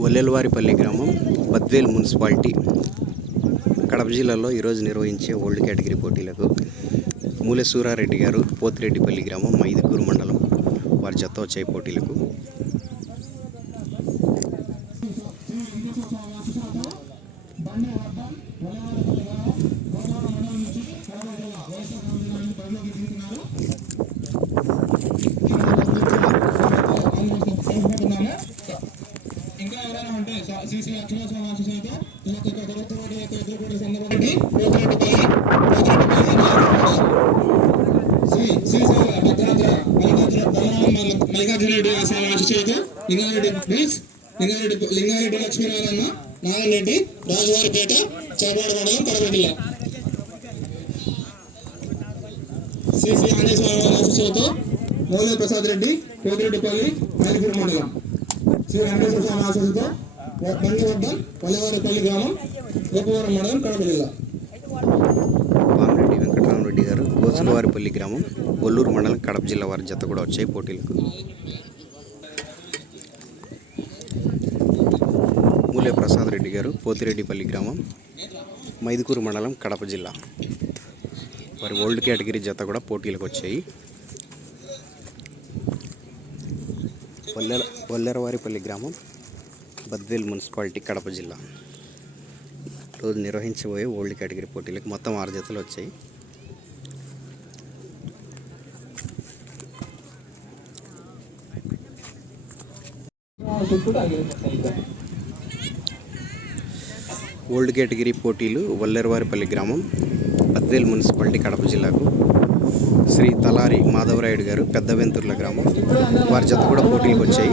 ఒల్లెలవారిపల్లి గ్రామం బద్వేల్ మున్సిపాలిటీ కడప జిల్లాలో ఈరోజు నిర్వహించే ఓల్డ్ కేటగిరీ పోటీలకు మూలసూరారెడ్డి గారు పోతిరెడ్డిపల్లి గ్రామం మైదుకూరు మండలం వారి జత వచ్చే పోటీలకు ఉంటే సీసీ అక్షర సమావేశ చేత ఈ యొక్క ప్రభుత్వం యొక్క ఎదుర్కొనే సందర్భంగా పోతిరెడ్డిపల్లి పోతిరెడ్డిపల్లి శ్రీ శ్రీశైల భద్రాద్ర మల్లికార్జున బలరాం మల్లికార్జున రెడ్డి సమావేశ చేత లింగారెడ్డి ప్లీజ్ లింగారెడ్డి లింగారెడ్డి లక్ష్మీనారాయణ నారాయణ రెడ్డి రాజువారిపేట చేపాడు మండలం కడప జిల్లా. శ్రీ శ్రీ ఆంజనేయ స్వామి వారి ఆశీస్సులతో ప్రసాద్ రెడ్డి కోదిరెడ్డిపల్లి మైలపూర్ మండలం. శ్రీ వెంకటేశ్వర స్వామి ఆశీస్సులతో బండి పల్లెవారిపల్లి గ్రామం గోపవరం మండలం కడప జిల్లా. వామిరెడ్డి వెంకటరామరెడ్డి గారు గోసులవారిపల్లి గ్రామం కొల్లూరు మండలం కడప జిల్లా వారి జత కూడా వచ్చాయి పోటీలకు. మూలే ప్రసాద్ రెడ్డి గారు పోతిరెడ్డిపల్లి గ్రామం మైదుకూరు మండలం కడప జిల్లా. వారి ఓల్డ్ కేటగిరీ జత కూడా పోటీలకు వచ్చాయి. వల్లెల వల్లెరవారిపల్లి గ్రామం బద్వేల్ మున్సిపాలిటీ కడప జిల్లా. రోజు నిర్వహించబోయే ఓల్డ్ కేటగిరీ పోటీలకు మొత్తం ఆరు జతలు వచ్చాయి. ఓల్డ్ కేటగిరీ పోటీలు వల్లెరవారిపల్లి గ్రామం బద్వేల్ మున్సిపాలిటీ కడప జిల్లాకు. శ్రీ తలారి మాధవరాయుడు గారు పెద్ద వెంతుర్ల గ్రామం. వారి జత కూడా పోటీలకు వచ్చాయి.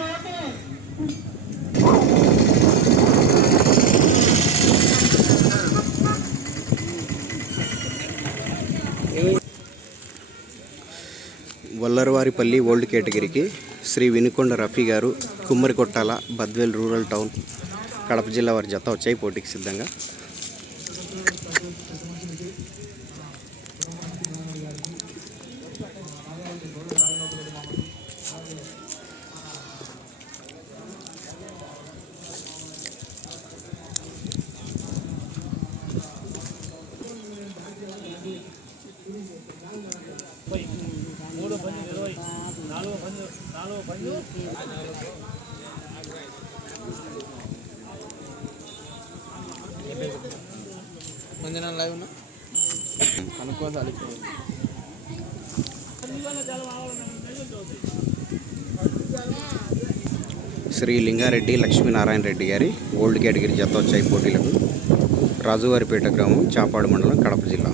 వల్లరవారిపల్లి ఓల్డ్ కేటగిరీకి శ్రీ వినుకొండ రఫీ గారు కుమ్మరికొట్టాల బద్వేల్ రూరల్ టౌన్ కడప జిల్లా వారి జత వచ్చాయి పోటీకి సిద్ధంగా. మంజన లైవ్ కనుక్కోవాలి శ్రీ లింగారెడ్డి లక్ష్మీనారాయణ రెడ్డి గారి ఓల్డ్ కేటగిరీ జత వచ్చాయి పోటీలకు. రాజువారిపేట గ్రామం చాపాడు మండలం కడప జిల్లా.